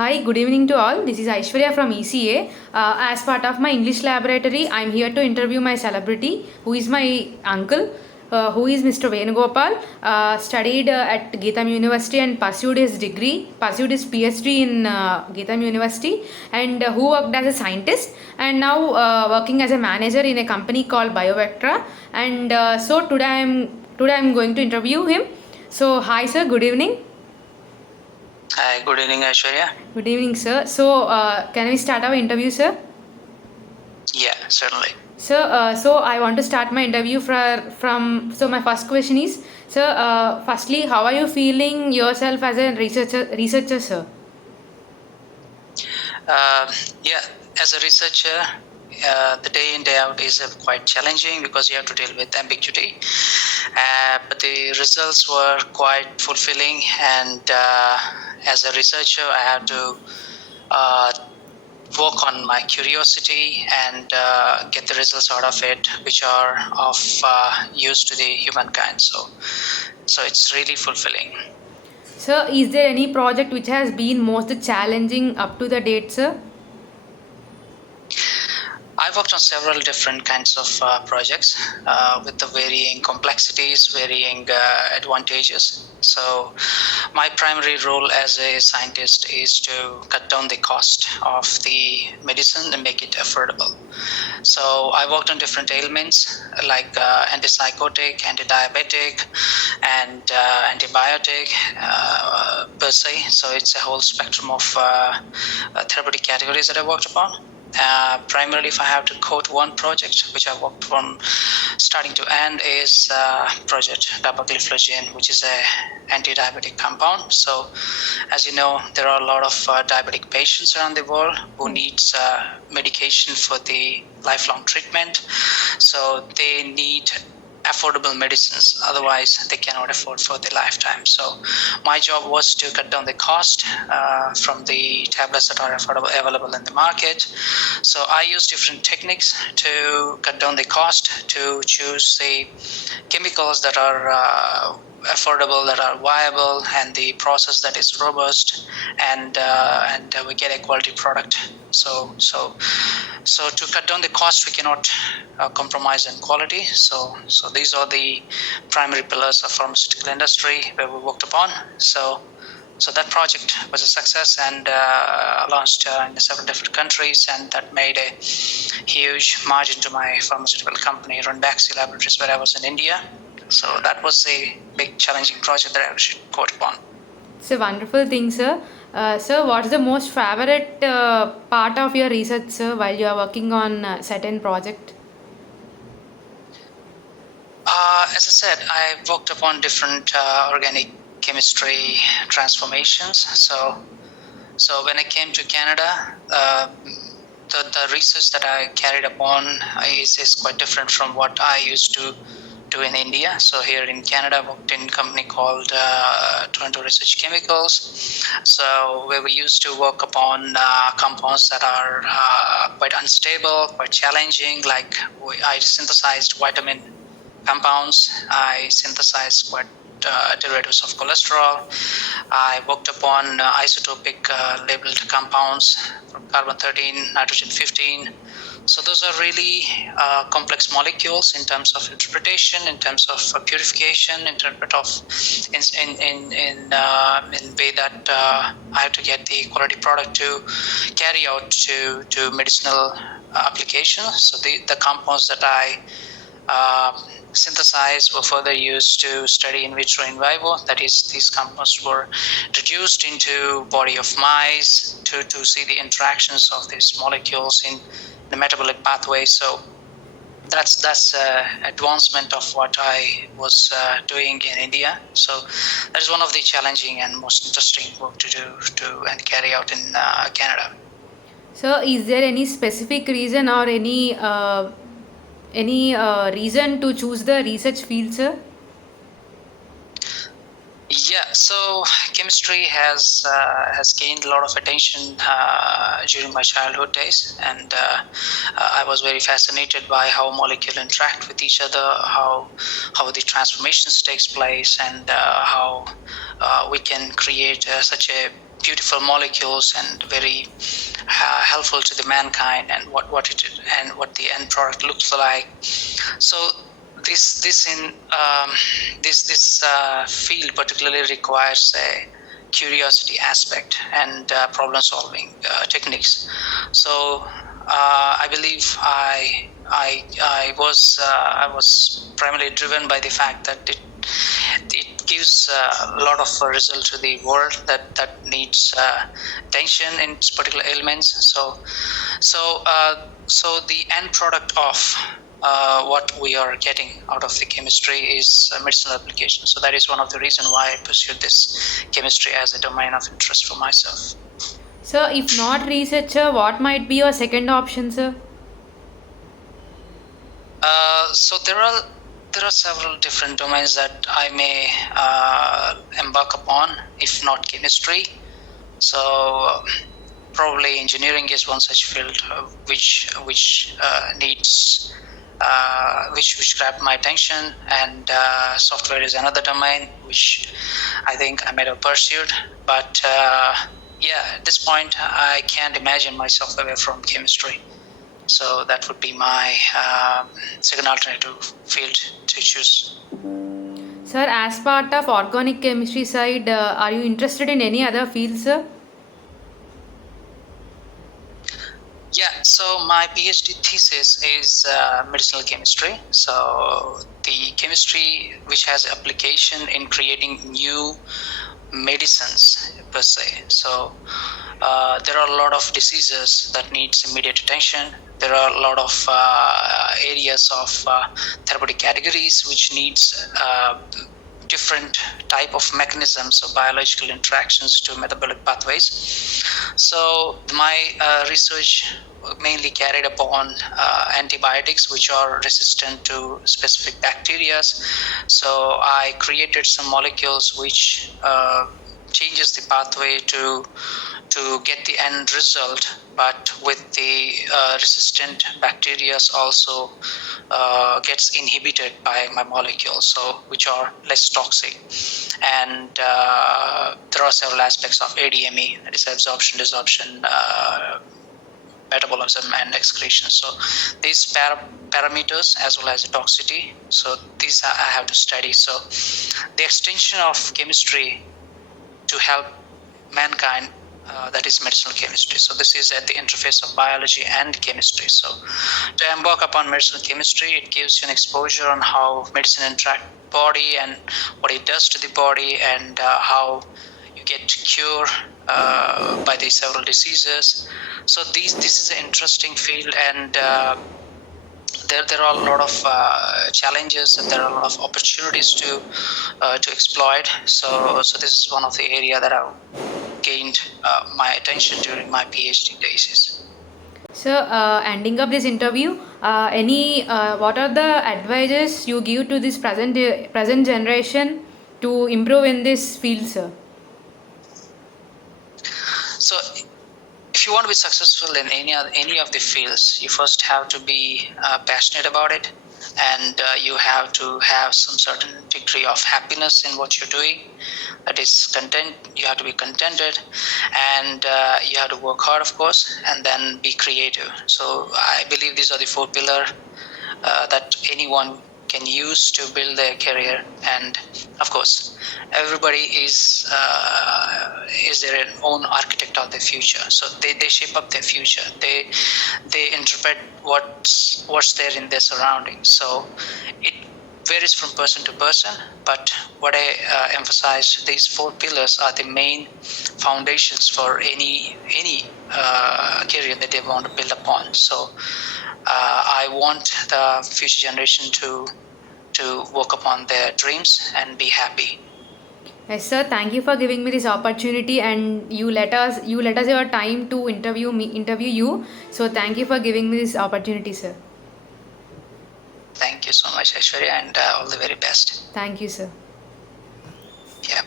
Hi, good evening to all. This is Aishwarya from ECA. As part of my English laboratory, I am here to interview my celebrity, who is my uncle, who is Mr. Venugopal. Studied at Geetham University and pursued his PhD in Geetham University, and who worked as a scientist and now working as a manager in a company called Biovectra. And so today I'm going to interview him. So hi sir, good evening. Hi, good evening, Aishwarya. Good evening, sir. So, can we start our interview, sir? Yeah, certainly. Sir, so I want to start my interview from. So, my first question is, sir. Firstly, how are you feeling yourself as a researcher, sir? Yeah, as a researcher, the day in day out is quite challenging because you have to deal with ambiguity. But the results were quite fulfilling, and as a researcher, I had to work on my curiosity and get the results out of it, which are of use to the humankind. So it's really fulfilling. Sir, is there any project which has been most challenging up to the date, sir? I worked on several different kinds of projects with the varying complexities, varying advantages. So my primary role as a scientist is to cut down the cost of the medicine and make it affordable. So I worked on different ailments like antipsychotic, anti-diabetic, and antibiotic per se. So it's a whole spectrum of therapeutic categories that I worked upon. Primarily, if I have to quote one project which I worked from starting to end, is project dapagliflozin, which is a anti-diabetic compound. So as you know, there are a lot of diabetic patients around the world who needs medication for the lifelong treatment. So they need affordable medicines, otherwise they cannot afford for their lifetime. So my job was to cut down the cost from the tablets that are available in the market. So I use different techniques to cut down the cost, to choose the chemicals that are affordable, that are viable, and the process that is robust, and we get a quality product. So to cut down the cost, we cannot compromise on quality. So these are the primary pillars of pharmaceutical industry where we worked upon. So that project was a success and launched in several different countries, and that made a huge margin to my pharmaceutical company, Runbaxi Laboratories, where I was in India. So that was a big challenging project that I should quote upon. It's a wonderful thing, sir. Sir, what's the most favorite part of your research, sir, while you are working on a certain project? As I said, I worked upon different organic chemistry transformations. So when I came to Canada, the research that I carried upon is quite different from what I used to do in India. So here in Canada, I worked in a company called Toronto Research Chemicals. So where we used to work upon compounds that are quite unstable, quite challenging. Like I synthesized vitamin compounds. I synthesized quite derivatives of cholesterol. I worked upon isotopic labeled compounds from carbon 13, nitrogen 15. So those are really complex molecules in terms of interpretation, in terms of purification, in way that I have to get the quality product to carry out to medicinal applications. So the compounds that I synthesized were further used to study in vitro in vivo. That is, these compounds were reduced into body of mice to see the interactions of these molecules in the metabolic pathway. So that's advancement of what I was doing in India. So that is one of the challenging and most interesting work to do and carry out in Canada. So, is there any specific reason or any reason to choose the research field, sir? Yeah, so chemistry has gained a lot of attention during my childhood days, and I was very fascinated by how molecules interact with each other, how the transformations takes place, and how we can create such a beautiful molecules and very helpful to the mankind, and what the end product looks like. So this field particularly requires a curiosity aspect and problem solving techniques. So I believe I was primarily driven by the fact that it gives a lot of result to the world that needs attention in particular elements. So the end product of what we are getting out of the chemistry is a medicinal application. So that is one of the reasons why I pursued this chemistry as a domain of interest for myself. So, if not researcher, what might be your second option, sir? So there are several different domains that I may embark upon, if not chemistry. So probably engineering is one such field which needs which grabbed my attention, and software is another domain which I think I might have pursued. But yeah, at this point, I can't imagine myself away from chemistry. So that would be my second alternative field to choose. Sir, as part of organic chemistry side, are you interested in any other fields, sir? Yeah, so my PhD thesis is medicinal chemistry. So the chemistry which has application in creating new medicines per se. So there are a lot of diseases that needs immediate attention. There are a lot of areas of therapeutic categories which needs different type of mechanisms of biological interactions to metabolic pathways. So my research mainly carried upon antibiotics which are resistant to specific bacteria. So I created some molecules which changes the pathway to get the end result, but with the resistant bacteria also gets inhibited by my molecules, so which are less toxic. And there are several aspects of ADME, that is absorption, desorption, metabolism and excretion. So these parameters as well as the toxicity, so these I have to study. So the extension of chemistry to help mankind, that is medicinal chemistry. So this is at the interface of biology and chemistry. So to embark upon medicinal chemistry, it gives you an exposure on how medicine interact body and what it does to the body, and how you get cure by the several diseases. So this is an interesting field, and there are a lot of challenges, and there are a lot of opportunities to exploit. So this is one of the area that I've gained my attention during my PhD thesis. So, ending up this interview, what are the advices you give to this present generation to improve in this field, sir? So if you want to be successful in any of the fields, you first have to be passionate about it, and you have to have some certain degree of happiness in what you're doing. That is content. You have to be contented, and you have to work hard, of course, and then be creative. So I believe these are the four pillars that anyone can use to build their career. And of course, everybody is their own architect of their future. So they shape up their future. They interpret what's there in their surroundings. So it varies from person to person, but what I emphasize, these four pillars are the main foundations for any career that they want to build upon. So I want the future generation to work upon their dreams and be happy. Yes, sir. Thank you for giving me this opportunity, and you let us your time to interview you. So thank you for giving me this opportunity, sir. Thank you so much, Aishwarya, and all the very best. Thank you, sir. Yeah.